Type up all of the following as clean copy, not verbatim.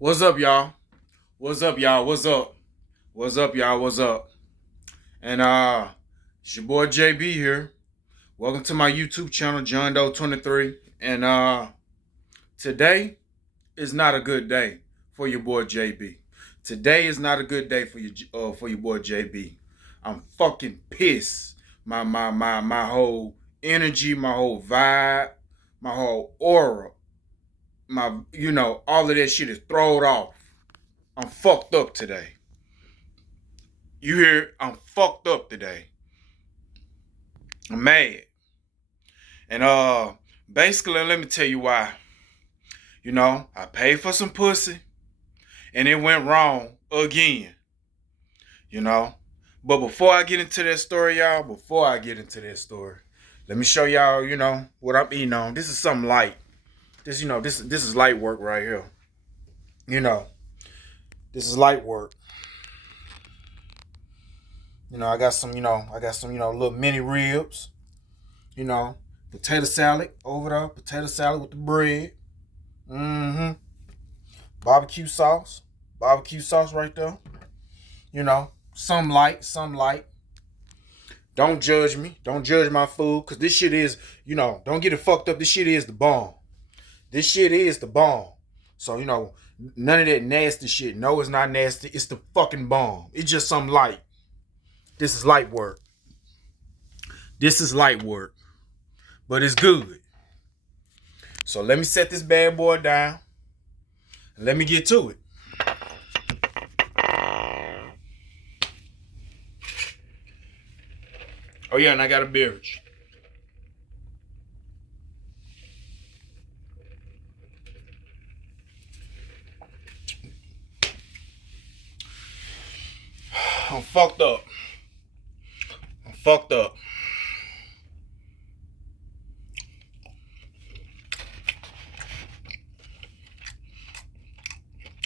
What's up, y'all? What's up, y'all? What's up? What's up, y'all? What's up? And it's your boy JB here. Welcome to my YouTube channel, John Doe 23. And today is not a good day for your boy JB. Today is not a good day for your boy JB. I'm fucking pissed. My whole energy, my whole vibe, my whole aura, all of that shit is thrown off. I'm fucked up today. You hear? I'm fucked up today. I'm mad. And basically, let me tell you why. I paid for some pussy and it went wrong again. You know? But before I get into that story, y'all, let me show y'all, what I'm eating on. This is something light. This is light work right here. This is light work. I got some little mini ribs. Potato salad over there. Potato salad with the bread. Mm-hmm. Barbecue sauce. Barbecue sauce right there. Some light, some light. Don't judge me. Don't judge my food. Because this shit is, don't get it fucked up. This shit is the bomb. This shit is the bomb. So, none of that nasty shit. No, it's not nasty. It's the fucking bomb. It's just some light. This is light work. This is light work. But it's good. So let me set this bad boy down. And let me get to it. Oh yeah, and I got a beverage. I'm fucked up. I'm fucked up.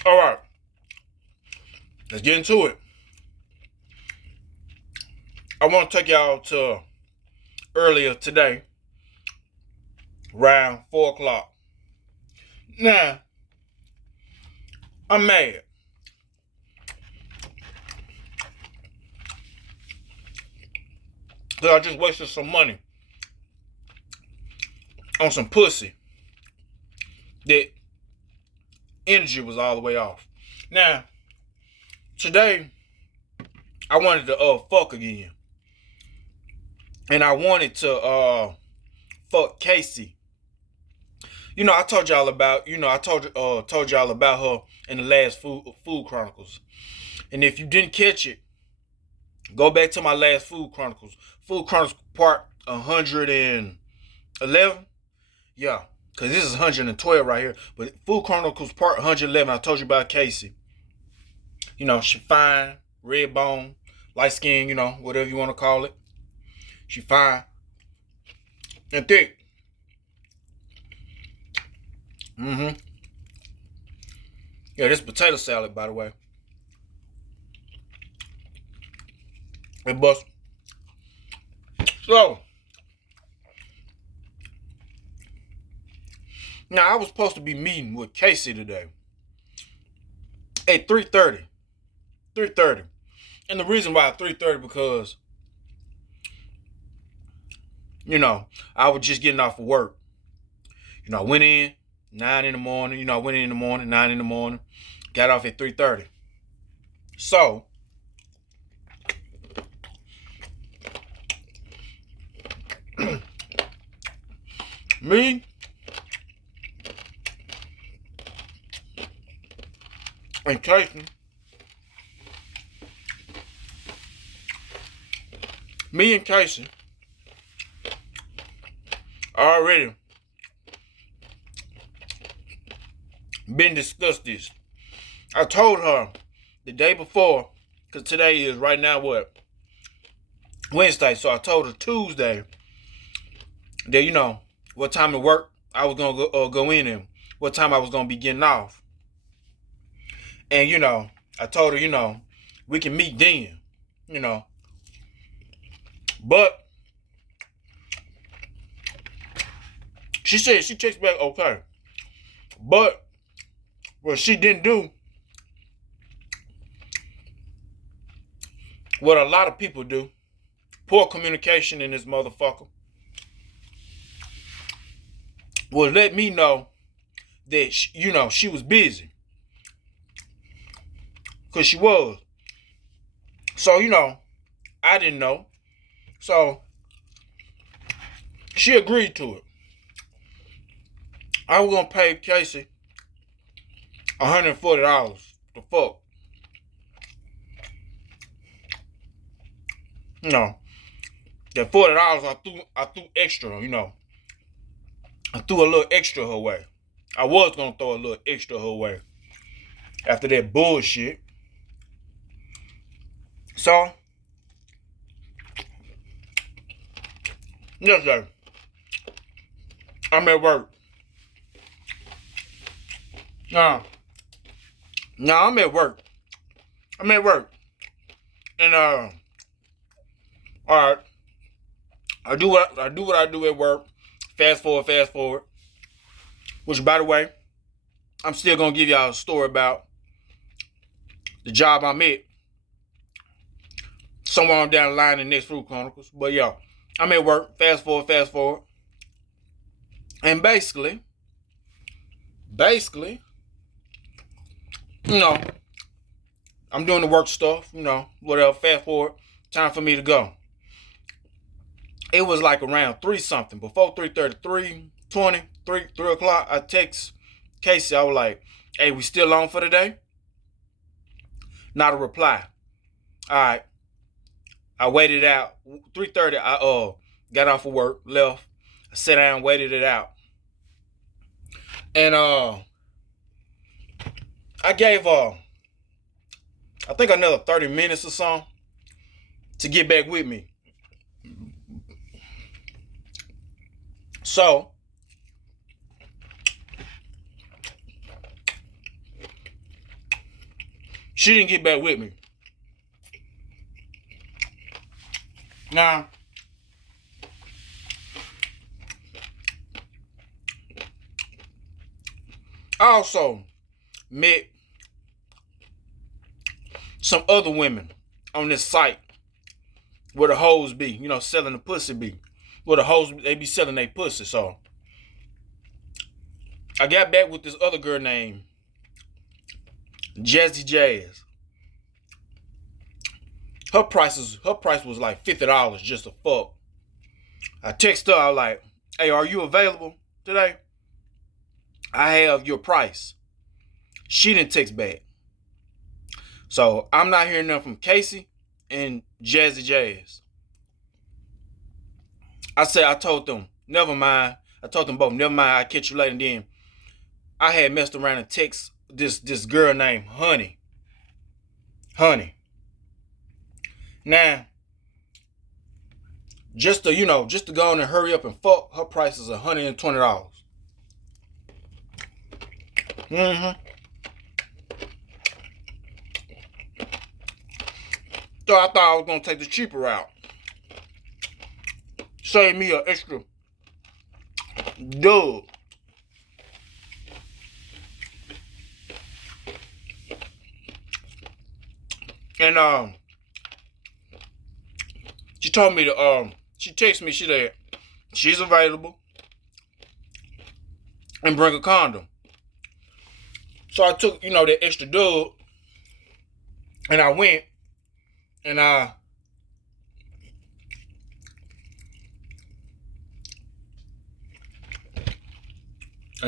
All right. Let's get into it. I want to take y'all to earlier today, around 4 o'clock. Now, I'm mad. Because I just wasted some money on some pussy that energy was all the way off. Now, today, I wanted to fuck again. And I wanted to fuck Casey. I told y'all about, I told y'all about her in the last Food Chronicles. And if you didn't catch it, go back to my last Food Chronicles. Food Chronicles part 111. Yeah, because this is 112 right here. But Food Chronicles part 111, I told you about Casey. She fine, red bone, light skin, whatever you want to call it. She fine and thick. Mm-hmm. Yeah, this potato salad, by the way. It bust. So, now I was supposed to be meeting with Casey today at 3:30. 3:30. And the reason why 3:30 because I was just getting off of work. I went in 9 in the morning. I went in the morning, 9 in the morning. Got off at 3:30. So, me and Casey, already been discussed this. I told her the day before, because today is right now what? Wednesday. So I told her Tuesday that, what time to work I was going to go in and what time I was going to be getting off. And, I told her, we can meet then, But she said she checks back okay. But Well, she didn't do what a lot of people do. Poor communication in this motherfucker. Well, let me know that, she was busy. Because she was. So, I didn't know. So, she agreed to it. I was going to pay Casey $140 to fuck. That $40 I threw extra, I threw a little extra her way. I was going to throw a little extra her way after that bullshit. So, yesterday, I'm at work. I'm at work. And alright. I do what I do at work. Fast forward. Which, by the way, I'm still gonna give y'all a story about the job I'm at somewhere on down the line in the next Fruit Chronicles. But yeah, I'm at work. Fast forward. And basically, I'm doing the work stuff, whatever. Fast forward, time for me to go. It was like around 3 something, before 3:30, 3:20, 3 o'clock. I text Casey. I was like, "Hey, we still on for today?" Not a reply. All right. I waited out. 3:30. I got off of work, left. I sat down, waited it out, and I gave I think another 30 minutes or so to get back with me. So, she didn't get back with me. Now, I also met some other women on this site where the hoes be, selling the pussy be. Where the hoes, they be selling their pussy. So, I got back with this other girl named Jazzy Jazz. Her price was like $50 just to fuck. I text her, I was like, "Hey, are you available today? I have your price." She didn't text back. So I'm not hearing nothing from Casey and Jazzy Jazz. I told them, never mind. I told them both, never mind, I'll catch you later. And then I had messed around and text this girl named Honey. Now, just to go on and hurry up and fuck, her price is $120. So I thought I was gonna take the cheaper route. Save me an extra dub. And she told me she texted me, she said she's available and bring a condom. So I took, that extra dub and I went and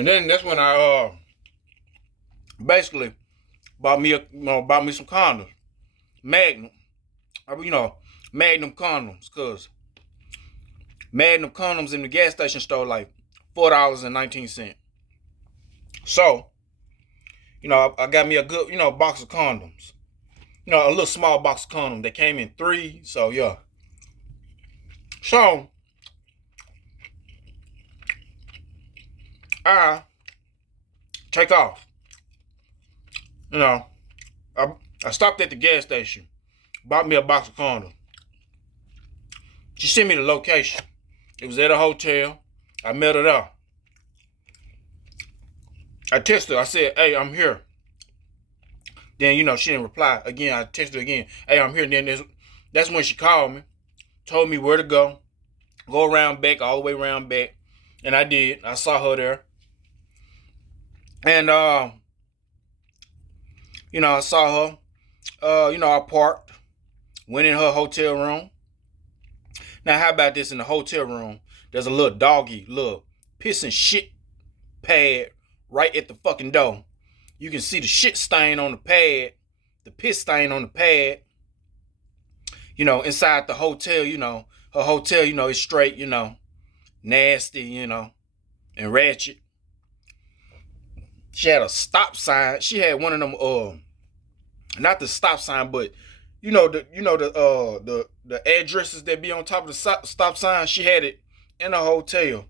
then that's when I basically bought me some condoms. Magnum. Magnum condoms, cause Magnum condoms in the gas station store like $4.19. So, I got me a good, box of condoms. A little small box of condoms. They came in 3, so yeah. So, I take off. I stopped at the gas station, bought me a box of condoms. She sent me the location. It was at a hotel. I met her there. I texted her. I said, "Hey, I'm here. Then, she didn't reply. Again, I texted her again. Hey, I'm here. And then that's when she called me, told me where to go. Go around back, all the way around back. And I did. I saw her there. And, I saw her. I parked. Went in her hotel room. Now, how about this in the hotel room? There's a little doggy, little piss and shit pad right at the fucking door. You can see the shit stain on the pad, the piss stain on the pad. Inside the hotel, her hotel, is straight, nasty, and ratchet. She had a stop sign. She had one of them, not the stop sign, but the addresses that be on top of the stop sign. She had it in a hotel.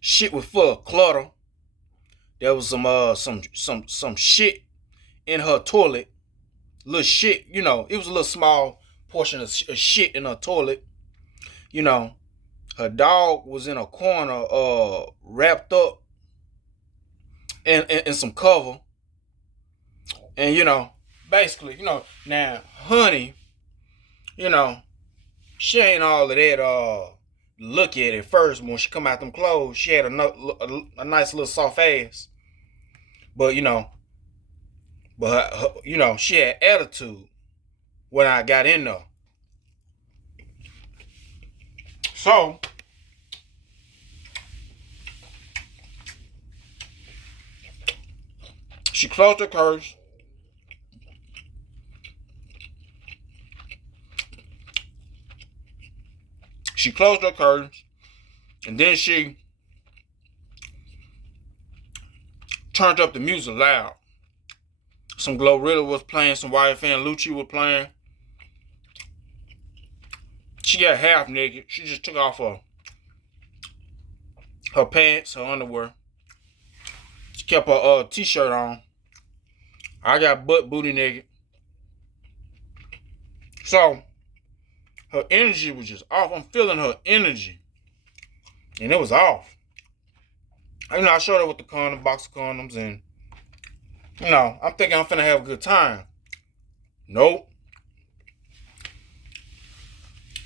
Shit was full of clutter. There was some shit in her toilet. Little shit, it was a little small portion of shit in her toilet. Her dog was in a corner, wrapped up in some cover. And basically, now honey, she ain't all of that look at it first. When she come out them clothes, she had a nice little soft ass. But she had attitude when I got in there. So she closed her curtains. She closed her curtains, and then she turned up the music loud. Some Glorilla was playing, some YFN Lucci was playing. She got half naked. She just took off her pants, her underwear. She kept her t-shirt on. I got butt booty naked. So her energy was just off. I'm feeling her energy. And it was off. I showed her with the condom, box of condoms, and I'm thinking I'm finna have a good time. Nope.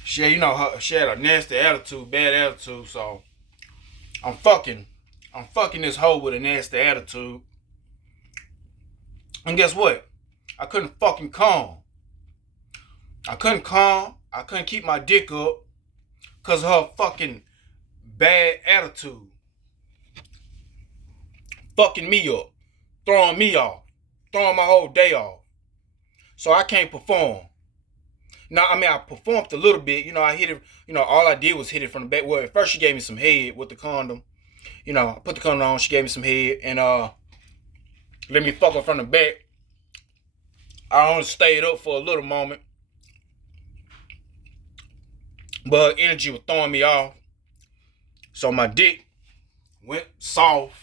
She had a nasty attitude, bad attitude, so I'm fucking this hoe with a nasty attitude. And guess what? I couldn't fucking calm. I couldn't keep my dick up because of her fucking bad attitude. Fucking me up. Throwing me off. Throwing my whole day off. So I can't perform. Now, I performed a little bit. I hit it. All I did was hit it from the back. Well, at first she gave me some head with the condom. I put the condom on. She gave me some head. And let me fuck her from the back. I only stayed up for a little moment. But her energy was throwing me off. So my dick went soft.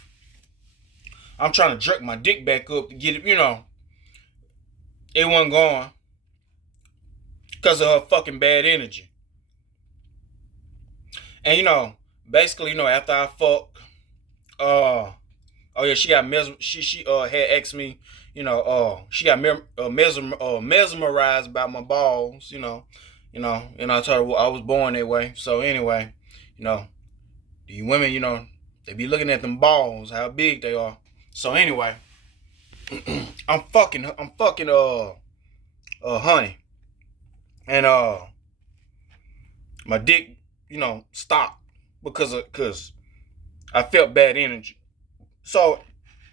I'm trying to jerk my dick back up to get it, it wasn't going. Because of her fucking bad energy. And, basically, after I fucked, she got she had asked me, she got mesmerized by my balls, and I told her I was born that way. So anyway, these women, they be looking at them balls, how big they are. So anyway, I'm fucking honey. And my dick, stopped because I felt bad energy. So,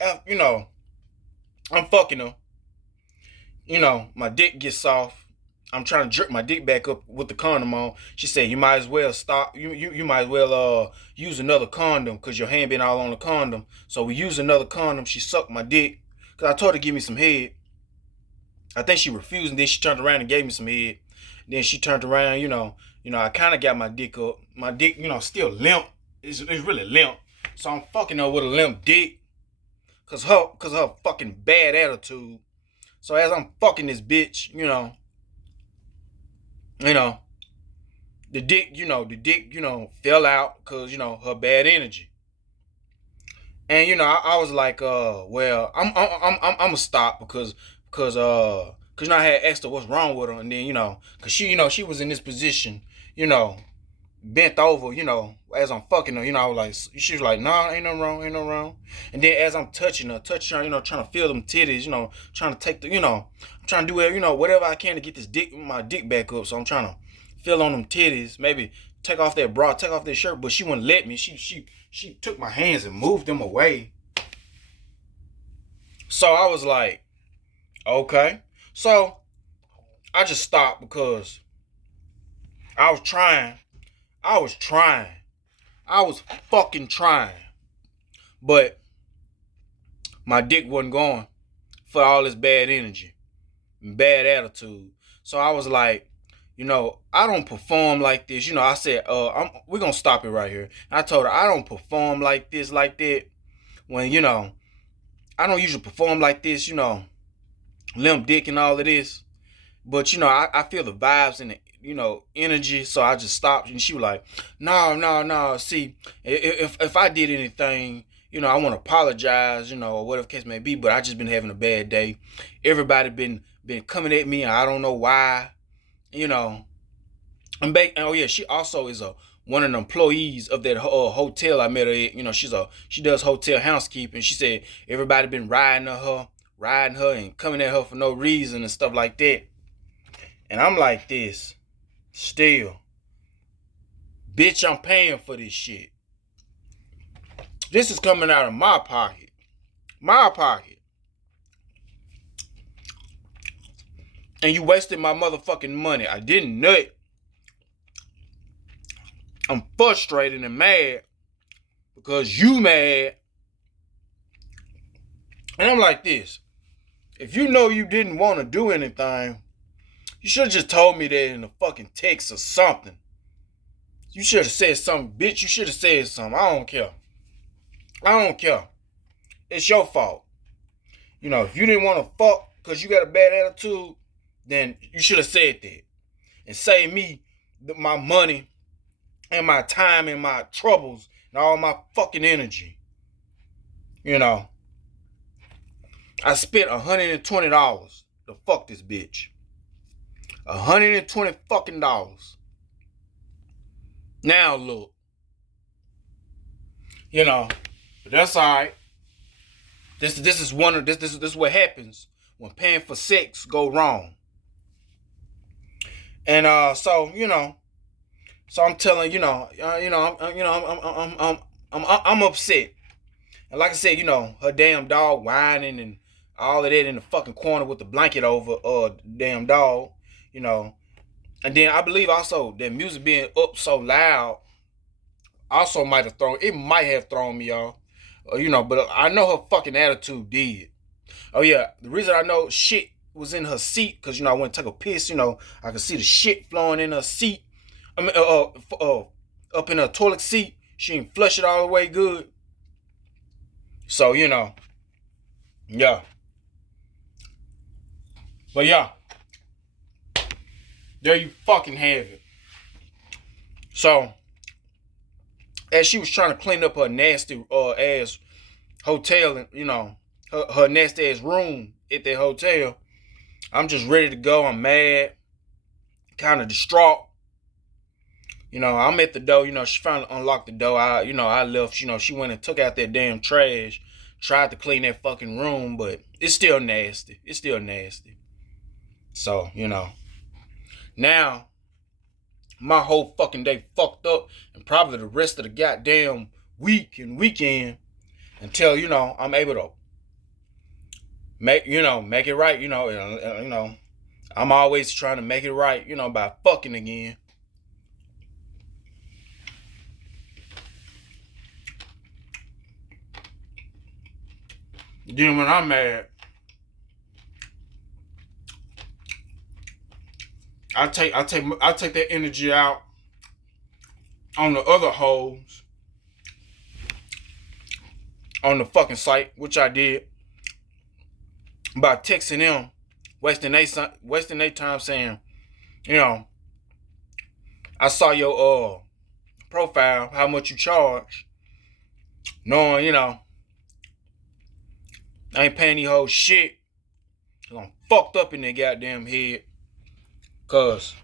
I'm fucking her. My dick gets soft. I'm trying to jerk my dick back up with the condom on. She said, you might as well stop. You might as well use another condom because your hand been all on the condom. So we used another condom. She sucked my dick because I told her to give me some head. I think she refused, and then she turned around and gave me some head. Then she turned around, I kind of got my dick up. My dick, still limp. It's really limp. So I'm fucking her with a limp dick. Cause her fucking bad attitude. So as I'm fucking this bitch, the dick, fell out because, her bad energy. And I was like, well, I'm gonna stop because I had asked her what's wrong with her, and then because she was in this position, you know, bent over, as I'm fucking her, I was like, she was like, nah, ain't no wrong, ain't no wrong. And then as I'm touching her, trying to feel them titties, trying to take I'm trying to do whatever I can to get my dick back up. So I'm trying to feel on them titties, maybe take off that bra, take off that shirt, but she wouldn't let me. She took my hands and moved them away. So I was like, okay. So I just stopped because I was trying. I was trying. I was fucking trying. But my dick wasn't going for all this bad energy and bad attitude. So I was like, I don't perform like this. I said, we're going to stop it right here. And I told her, I don't perform like this, like that. When, I don't usually perform like this, limp dick and all of this. But, I feel the vibes and the, energy. So I just stopped. And she was like, no. See, if I did anything, I want to apologize, or whatever case may be. But I just been having a bad day. Everybody been coming at me. I don't know why, Oh yeah, she also is one of the employees of that hotel I met her at. She does hotel housekeeping. She said everybody been riding her and coming at her for no reason and stuff like that. And I'm like this, still, bitch, I'm paying for this shit. This is coming out of my pocket. My pocket. And you wasted my motherfucking money. I didn't nut. I'm frustrated and mad because you mad. And I'm like this. If you know you didn't want to do anything, you should have just told me that in a fucking text or something. You should have said something, bitch. You should have said something. I don't care. It's your fault. If you didn't want to fuck because you got a bad attitude, then you should have said that. And save me my money and my time and my troubles and all my fucking energy. I spent $120 to fuck this bitch. $120 fucking dollars. Now look. But that's alright. This is what happens when paying for sex go wrong. And so I'm telling I'm upset. And like I said, her damn dog whining and all of that in the fucking corner with the blanket over the damn dog, And then I believe also that music being up so loud also might have thrown me off. But I know her fucking attitude did. Oh yeah, the reason I know shit was in her seat, because I went to take a piss, I could see the shit flowing in her seat. I mean up in her toilet seat. She didn't flush it all the way good. So, yeah. But yeah. There you fucking have it. So, as she was trying to clean up her nasty ass hotel, and her nasty ass room at that hotel, I'm just ready to go. I'm mad, kind of distraught. I'm at the door. She finally unlocked the door. I left. She went and took out that damn trash, tried to clean that fucking room, but it's still nasty. So, now my whole fucking day fucked up, and probably the rest of the goddamn week and weekend until I'm able to make it right. I'm always trying to make it right, by fucking again. Then when I'm mad, I take that energy out on the other hoes on the fucking site, which I did by texting them, wasting their time saying, I saw your profile, how much you charge, knowing I ain't paying these hoes shit. I'm fucked up in their goddamn head. Cause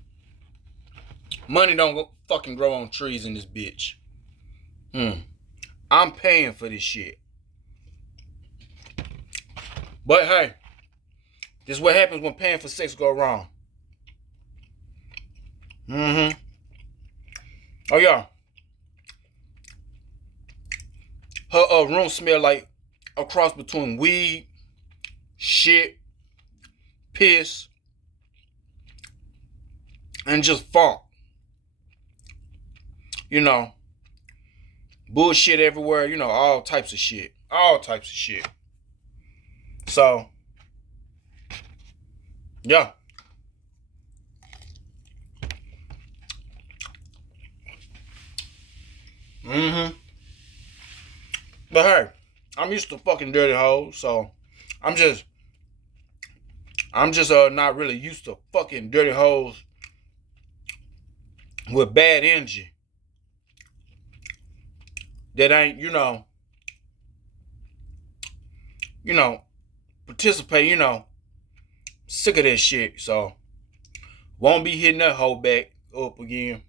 money don't fucking grow on trees in this bitch. I'm paying for this shit. But hey, this is what happens when paying for sex go wrong. Oh yeah. Her room smell like a cross between weed, shit, piss, and just funk. You know, bullshit everywhere. You know, all types of shit. All types of shit. So, yeah. But hey, I'm used to fucking dirty hoes, so I'm just not really used to fucking dirty hoes with bad energy. That ain't, participate, sick of that shit. So won't be hitting that hoe back up again.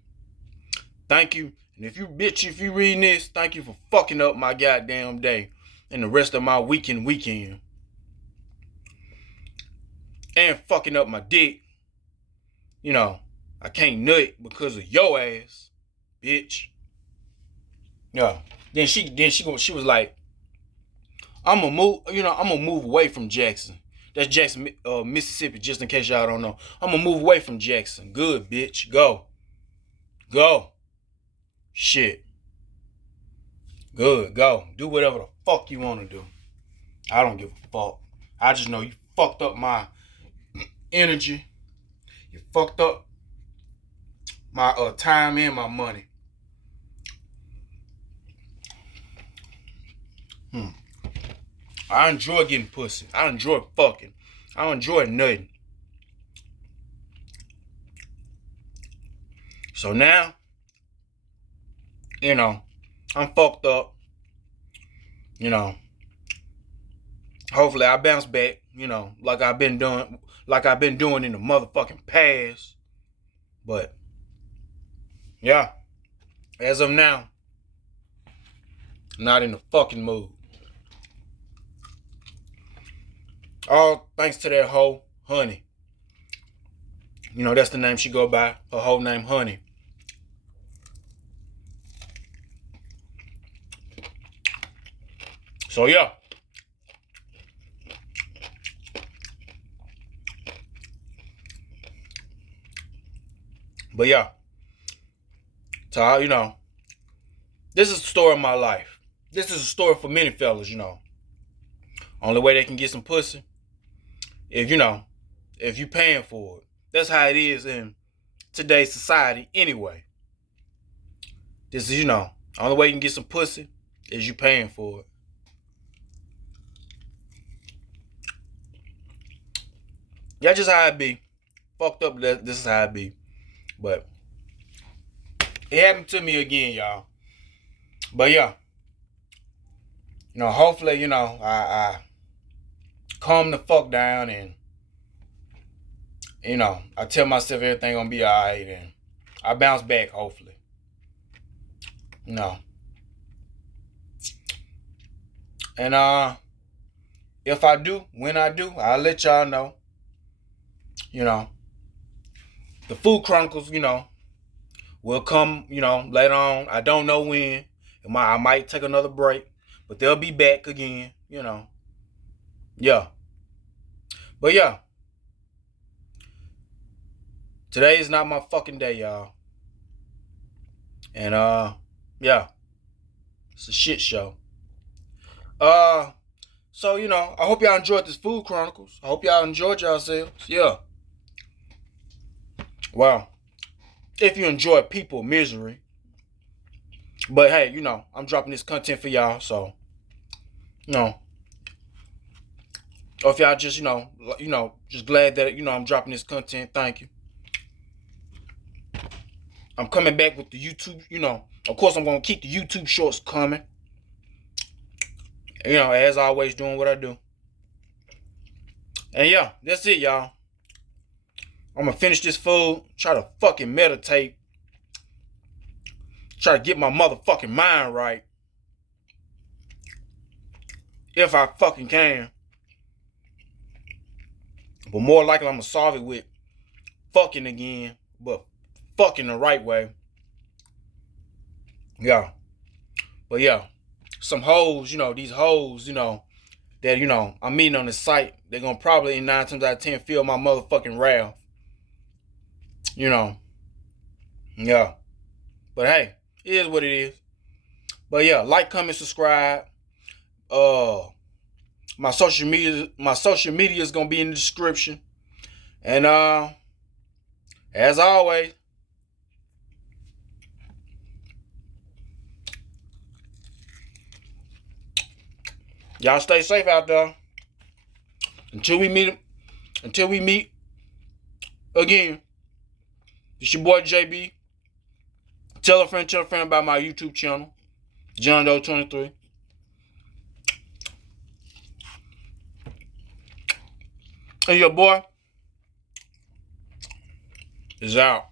Thank you. And if you reading this, thank you for fucking up my goddamn day and the rest of my weekend. And fucking up my dick. I can't nut because of your ass, bitch. Yeah. Then she was like, I'm gonna move away from Jackson. That's Jackson, Mississippi, just in case y'all don't know. I'm gonna move away from Jackson. Good, bitch. Go. Shit. Good, go. Do whatever the fuck you wanna do. I don't give a fuck. I just know you fucked up my energy. You fucked up my time and my money. I enjoy getting pussy. I enjoy fucking. I enjoy nutting. So now, I'm fucked up. Hopefully I bounce back, like I've been doing in the motherfucking past. But yeah, as of now, not in the fucking mood. All thanks to that hoe, Honey. That's the name she go by. Her whole name, Honey. So yeah. But yeah. So, this is the story of my life. This is a story for many fellas, Only way they can get some pussy, if you paying for it. That's how it is in today's society anyway. This is, only way you can get some pussy is you paying for it. That's just how it be. Fucked up, this is how it be. But it happened to me again, y'all. But yeah. Hopefully, I calm the fuck down and I tell myself everything gonna be alright and I bounce back, hopefully. And if I do, when I do, I'll let y'all know. The Food Chronicles, will come, later on. I don't know when. I might take another break, but they'll be back again, Yeah. But yeah. Today is not my fucking day, y'all. And yeah. It's a shit show. So, I hope y'all enjoyed this Food Chronicles. I hope y'all enjoyed yourselves. Yeah. Well, if you enjoy people misery. But hey, I'm dropping this content for y'all, so or if y'all just, just glad that, I'm dropping this content, thank you. I'm coming back with the YouTube, of course I'm gonna keep the YouTube shorts coming. As always, doing what I do. And yeah, that's it, y'all. I'm gonna finish this food, try to fucking meditate, try to get my motherfucking mind right. If I fucking can. But more likely I'm gonna solve it with fucking again, but fucking the right way. Yeah. But yeah, some hoes, these hoes, that, I'm meeting on the site, they're gonna probably 9 times out of 10 feel my motherfucking wrath. Yeah. But hey, it is what it is. But yeah, like, comment, subscribe. My social media is gonna be in the description. And as always, y'all stay safe out there. Until we meet again. It's your boy JB. Tell a friend about my YouTube channel, John Doe 23. And your boy is out.